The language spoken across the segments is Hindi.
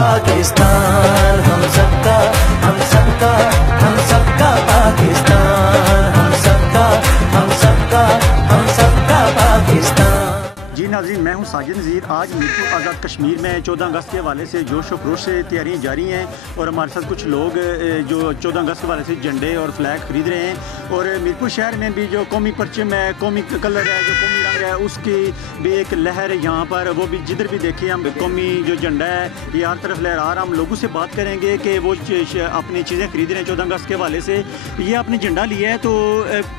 पाकिस्तान हम सबका, हम सबका, हम सबका पाकिस्तान, हम सबका, हम सबका, हम सबका पाकिस्तान। जी नाज़रीन, मैं हूं साजिद नज़ीर। आज मीरपुर आज़ाद कश्मीर में 14 अगस्त के हवाले से जोश व खरोश से तैयारियां जारी हैं और हमारे साथ कुछ लोग जो 14 अगस्त के हवाले से झंडे और फ्लैग खरीद रहे हैं। और मीरपुर शहर में भी जो कौमी परचम है, कौमी कलर है, जो कौमी रंग है, उसकी भी एक लहर है यहाँ पर। वो भी जिधर भी देखिए हम कौमी जो झंडा है ये हर तरफ लहरा रहा। हम लोगों से बात करेंगे कि वो अपनी चीज़ें खरीद रहे हैं 14 अगस्त के हवाले से। ये आपने झंडा लिया है तो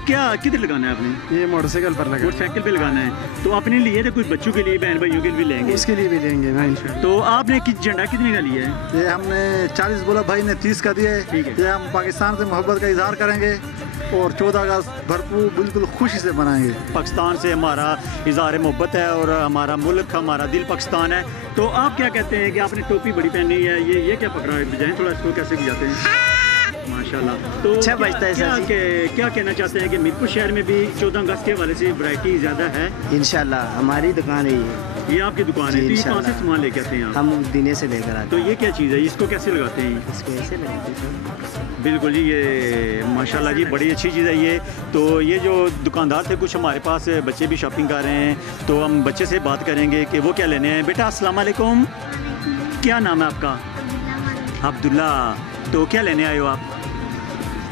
क्या किधर लगाना है आपने? ये मोटरसाइकिल पर लगाना, मोटरसाइकिल पर लगाना है। तो आपने लिए थे कुछ बच्चों के लिए, बहन भाइयों के लिए भी लेंगे? उसके लिए भी लेंगे ना इंशाल्लाह। तो आपने झंडा कितने का लिया है? ये हमने 40 बोला, भाई ने 30 का दिया है। ये हम पाकिस्तान से मोहब्बत का इजहार करेंगे और 14 अगस्त भरपूर बिल्कुल खुशी से मनाएंगे। पाकिस्तान से हमारा इजहार मोहब्बत है और हमारा मुल्क, हमारा दिल पाकिस्तान है। तो आप क्या कहते हैं कि आपने टोपी बड़ी पहनी है, ये क्या पकड़ा है? बजाएं थोड़ा, इसको कैसे जाते हैं? माशाल्लाह। तो अच्छा बजता है। क्या कहना चाहते हैं कि मीरपुर शहर में भी 14 अगस्त के हवाले से वैरायटी ज़्यादा है? इंशाल्लाह हमारी दुकान है ये आपकी दुकान है? तो ये कहाँ से सामान लेके आते हैं आप? हम दिने से लेकर आते हैं। तो ये क्या चीज़ है, इसको कैसे लगाते हैं? इसको ऐसे लगाते हैं। बिल्कुल जी, ये माशाल्लाह जी बड़ी अच्छी चीज़ है ये। तो ये जो दुकानदार थे, कुछ हमारे पास बच्चे भी शॉपिंग कर रहे हैं, तो हम बच्चे से बात करेंगे कि वो क्या लेने हैं। बेटा अस्सलाम वालेकुम, क्या नाम है आपका? अब्दुल्ला। तो क्या लेने आए हो आप?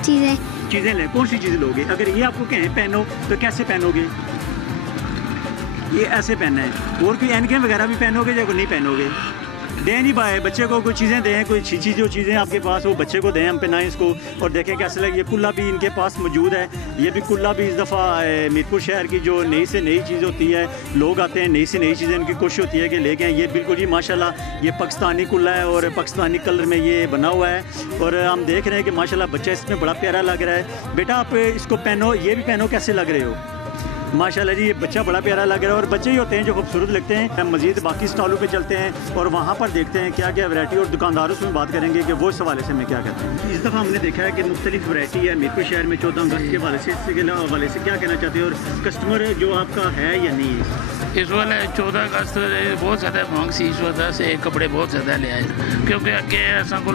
चीज़ें लें। कौन सी चीज़ें लोगे? अगर ये आपको कहें पहनो तो कैसे पहनोगे? ये ऐसे पहनना है। और कोई एनके वगैरह भी पहनोगे या कोई नहीं पहनोगे? दें नहीं भाई, बच्चे को कुछ चीज़ें दें, कोई अच्छी जो चीज़ें आपके पास वो बच्चे को दें, हम पहनाएं इसको और देखें कैसे लगे। ये कुल्ला भी इनके पास मौजूद है। ये भी कुल्ला भी इस दफ़ा मीरपुर शहर की जो नई से नई चीज़ होती है, लोग आते हैं नई से नई चीज़ें, उनकी कोशिश होती है कि लेके आएँ। ये बिल्कुल जी माशाल्लाह ये पाकिस्तानी कुल्ला है और पाकिस्तानी कलर में ये बना हुआ है। और हम देख रहे हैं कि माशाल्लाह बच्चा इसमें बड़ा प्यारा लग रहा है। बेटा आप इसको पहनो, ये भी पहनो, कैसे लग रहे हो? माशाल्लाह जी ये बच्चा बड़ा प्यारा लग रहा है। और बच्चे ही होते हैं जो खूबसूरत लगते हैं। हम मज़ीद बाकी स्टॉलों पे चलते हैं और वहाँ पर देखते हैं क्या क्या वैरायटी, और दुकानदारों से बात करेंगे कि वो इस हवाले से हमें क्या कहते हैं। इस दफ़ा हमने देखा है कि मुख्तलिफ वैरायटी है मीरपुर शहर में 14 अगस्त के हवाले से। इसके हवाले से क्या कहना चाहते हैं और कस्टमर जो आपका है या नहीं है? इस वाले 14 अगस्त बहुत ज़्यादा मांग सी, इस वजह से कपड़े बहुत ज़्यादा ले आए क्योंकि अगे असा को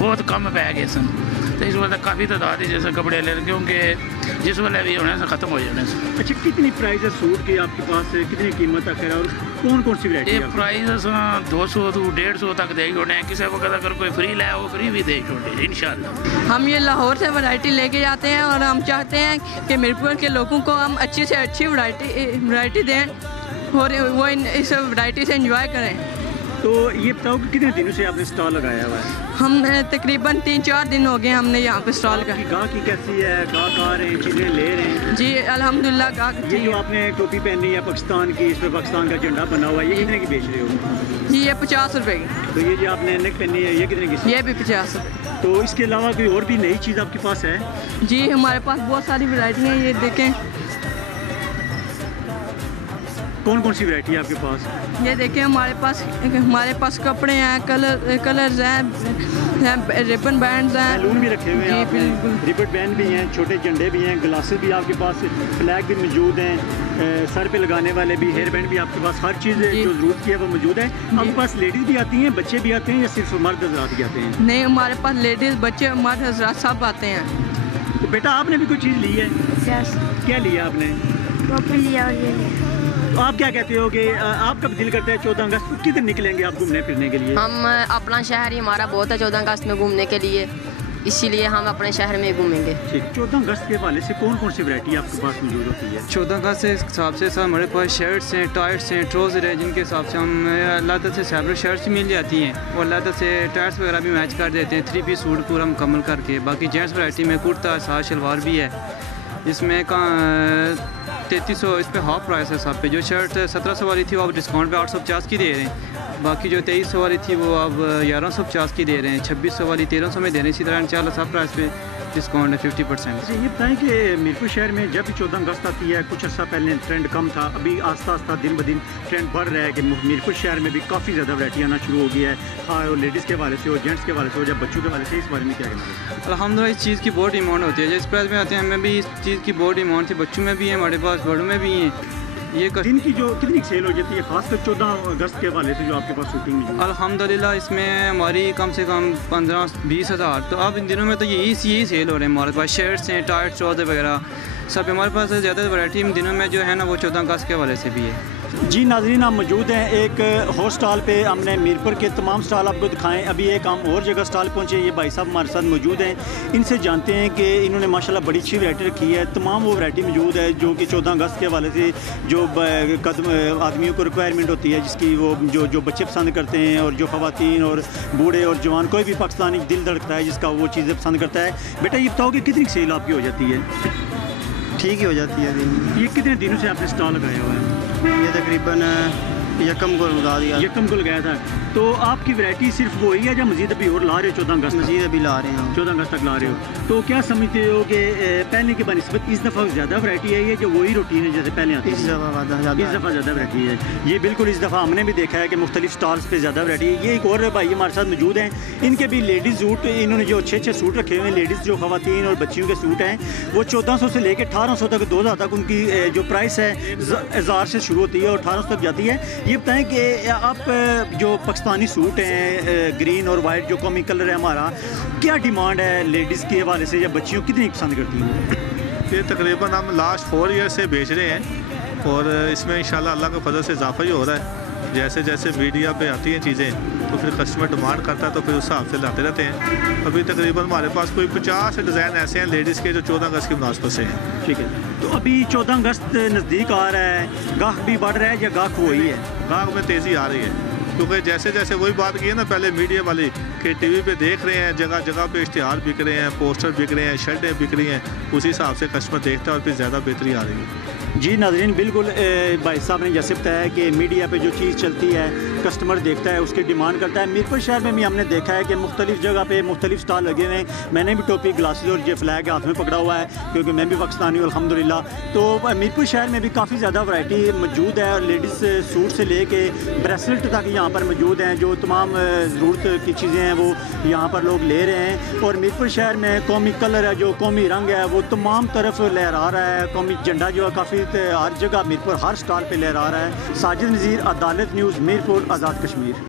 बहुत कम पै गए सन। तो इस वजह काफ़ी तादाद ही जैसे कपड़े ले, क्योंकि जिस वाले भी होने से ख़त्म हो जाने से। अच्छा, कितनी प्राइस है सूट की आपके पास, कितनी कीमत तक है और कौन कौन सी वैरायटी है? प्राइस 200 तो 150 तक दे छोड़े हैं। किसी वक्त अगर कोई फ्री लाए वो फ्री भी दे छोड़े इंशाल्लाह। हम ये लाहौर से वैरायटी लेके जाते हैं और हम चाहते हैं कि मीरपुर के लोगों को हम अच्छी से अच्छी वैरायटी दें और वो इस वैरायटी से एंजॉय करें। तो ये बताओ कि कितने दिनों से आपने स्टॉल लगाया हुआ है? हम तकरीबन 3-4 दिन हो गए हमने यहाँ पे स्टॉल का। गाहकी कैसी है? गाहक आ रहे हैं, चीज़ें ले रहे हैं? जी अल्हम्दुलिल्लाह गाहक। ये जो आपने टोपी पहनी है पाकिस्तान की, इस पर पाकिस्तान का झंडा बना हुआ है, ये कितने की बेच रहे हो? जी ये 50 रुपये की। तो ये जो आपने नेक पहनी है ये कितने की? ये भी 50 रुपये। तो इसके अलावा कोई और भी नई चीज़ आपके पास है? जी हमारे पास बहुत सारी वैरायटी हैं, ये देखें। कौन कौन सी वैरायटी है आपके पास? ये देखें हमारे पास कपड़े हैं, कलर्स हैं, रिबन बैंड्स हैं, बैलून भी रखे हुए हैं, बिल्कुल रिबन बैंड भी हैं, छोटे झंडे भी हैं, ग्लासेस भी आपके पास, फ्लैग भी मौजूद हैं, सर पे लगाने वाले भी, हेयर बैंड भी आपके पास, हर चीज़ जो ज़रूरत की है वो मौजूद है। आपके पास लेडीज़ भी आती हैं, बच्चे भी आते हैं या सिर्फ मर्द हज़रात ही आते हैं? नहीं, हमारे पास लेडीज़, बच्चे, मर्द हज़रात सब आते हैं। तो बेटा आपने भी कोई चीज़ ली है? क्या लिया आपने? टोपी लिया और ये लिया। तो आप क्या कहते हो कि आपका दिल करता है 14 अगस्त को किधर निकलेंगे आप घूमने फिरने के लिए? हम अपना शहर ही हमारा बहुत है 14 अगस्त में घूमने के लिए, इसीलिए हम अपने शहर में घूमेंगे। ठीक। 14 अगस्त के हवाले से कौन कौन सी वैरायटी आपके पास मौजूद होती है? 14 अगस्त के हिसाब से सर हमारे पास शर्ट्स हैं, टाइट्स हैं, ट्राउज़र है, जिनके हिसाब से हम अलग से सेपरेट शर्ट्स मिल जाती हैं और अलग से टाइट्स वगैरह भी मैच कर देते हैं 3 पीस सूट पूरा मुकम्मल करके। बाकी जेंट्स वैरायटी में कुर्ता, साथ शलवार भी है, इसमें 3300 इस पर हाफ प्राइस है सब पे। जो शर्ट 1700 वाली थी वो अब डिस्काउंट पे 850 की दे रहे हैं। बाकी जो 2300 वाली थी वो अब 1150 की दे रहे हैं। 2600 वाली 1300 में दे रहे हैं। इसी तरह इंशाल्लाह सब प्राइस पे डिस्काउंट है 50%। ये बताएं कि मीरपुर शहर में जब भी 14 अगस्त आती है, कुछ अर्सा पहले ट्रेंड कम था, अभी आस्ता आस्ता दिन ब दिन ट्रेंड बढ़ रहा है कि मीरपुर शहर में भी काफ़ी ज़्यादा वैरायटी आना शुरू हो गई है, और लेडीज़ के हवाले से हो, जेंट्स के हवाले से हो, या बच्चों के हवाले से। इस बारे में क्या कहना है? अल्हम्दुलिल्लाह इस चीज़ की बहुत डिमांड होती है। जिस प्राइस में आते हैं हमें भी इस चीज़ की बहुत डिमांड थी। बच्चों में भी है हमारे पास, बड़ों में भी हैं। ये दिन की जो कितनी सेल हो जाती है, खासकर 14 अगस्त के हवाले से जो आपके पास शूटिंग में? अल्हम्दुलिल्लाह इसमें हमारी कम से कम 15-20 हज़ार, तो अब इन दिनों में तो यही सेल हो रहे हैं हमारे पास। शर्ट्स हैं, टाइट ट्राउज़र वगैरह सब हमारे पास ज़्यादा वैरायटी इन दिनों में जो है ना वो 14 अगस्त के हवाले से भी है। जी नाज़रीन, हम मौजूद हैं एक और स्टॉल पे। हमने मीरपुर के तमाम स्टॉल आपको दिखाएं। अभी एक हम और जगह स्टॉल पहुंचे, ये भाई साहब हमारे साथ मौजूद हैं। इनसे जानते हैं कि इन्होंने माशाल्लाह बड़ी अच्छी वैरायटी रखी है। तमाम वो वैरायटी मौजूद है जो कि 14 अगस्त के हवाले से जो कदम आदमियों को रिक्वायरमेंट होती है, जिसकी वो जो बच्चे पसंद करते हैं और जो ख़वातीन और बूढ़े और जवान कोई भी पाकिस्तानी दिल धड़कता है जिसका वो चीज़ें पसंद करता है। बेटा ये बताओ कि कितनी सेल आपकी हो जाती है? ठीक ही हो जाती है दिन। ये कितने दिनों से आपने स्टॉल लगाया हुआ है? ये तकरीबन यकम को लगा दिया। यकम को लगाया था। तो आपकी वैरायटी सिर्फ वही है या मजीद अभी और ला रहे हो? 14 अगस्त मजीद अभी ला रहे हैं, 14 अगस्त तक ला रहे हो। तो क्या समझते हो कि पहले के बनस्बत इस दफ़ा ज़्यादा वैरायटी है जो वही रूटीन है जैसे पहले आती है? इस दफ़ा ज़्यादा वैरायटी है। ये बिल्कुल इस दफ़ा हमने भी देखा है कि मुख्तलिफ स्टॉल्स पे ज़्यादा वैरायटी है। ये एक और भाई हमारे साथ मौजूद हैं, इनके भी लेडीज़ सूट, इन्होंने जो अच्छे सूट रखे हुए हैं, लेडीज़ जो ख़वातीन और बच्चियों के सूट हैं वो 1400 से लेकर 1800 तक, 2000 तक उनकी जो प्राइस है 1000 से शुरू होती है और 1800 तक जाती है। ये बताएँ कि आप जो पाकिस्तानी सूट हैं ग्रीन और वाइट जो कॉमी कलर है हमारा, क्या डिमांड है लेडीज़ के हवाले से या बच्चियों कितनी पसंद करती हैं? ये तकरीबन हम लास्ट 4 ईयर से बेच रहे हैं और इसमें इंशाल्लाह अल्लाह के फजल से इजाफा ही हो रहा है। जैसे जैसे मीडिया पे आती हैं चीज़ें तो फिर कस्टमर डिमांड करता है तो फिर उस हिसाब से लाते रहते हैं। अभी तकरीबन हमारे पास कोई 50 डिज़ाइन ऐसे हैं लेडीज़ के जो 14 अगस्त की मुनासबत से हैं। ठीक है, तो अभी 14 अगस्त नज़दीक आ रहा है, गाहक भी बढ़ रहा है या गाहक वही है? गाहक में तेज़ी आ रही है क्योंकि जैसे जैसे वही बात की है ना पहले मीडिया वाली कि टीवी पे देख रहे हैं, जगह जगह पे इश्तिहार बिक रहे हैं, पोस्टर बिक रहे हैं, शर्टें बिक रही हैं, उसी हिसाब से कस्टमर देखता है और फिर ज़्यादा बेहतरी आ रही है। जी नाज़रीन, बिल्कुल भाई साहब ने जैसे बताया कि मीडिया पे जो चीज़ चलती है कस्टमर देखता है, उसकी डिमांड करता है। मीरपुर शहर में भी हमने देखा है कि मुख्तलिफ जगह पे मुख्तलिफ स्टॉल लगे हुए हैं। मैंने भी टोपी, ग्लासेस और ये फ्लैग हाथ में पकड़ा हुआ है क्योंकि मैं भी पाकिस्तानी हूँ अल्हम्दुलिल्लाह। तो मीरपुर शहर में भी काफ़ी ज़्यादा वैरायटी मौजूद है और लेडीज़ सूट से ले कर ब्रेसलेट तक यहाँ पर मौजूद हैं। जो तमाम ज़रूरत की चीज़ें हैं वो यहाँ पर लोग ले रहे हैं। और मीरपुर शहर में कौमी कलर है, जो कौमी रंग है वो तमाम तरफ लहरा रहा है। कौमी झंडा जो है काफ़ी हर जगह मीरपुर हर स्टॉल पे लहरा रहा है। साजिद नज़ीर, अदालत न्यूज़, मीरपुर, आज़ाद कश्मीर।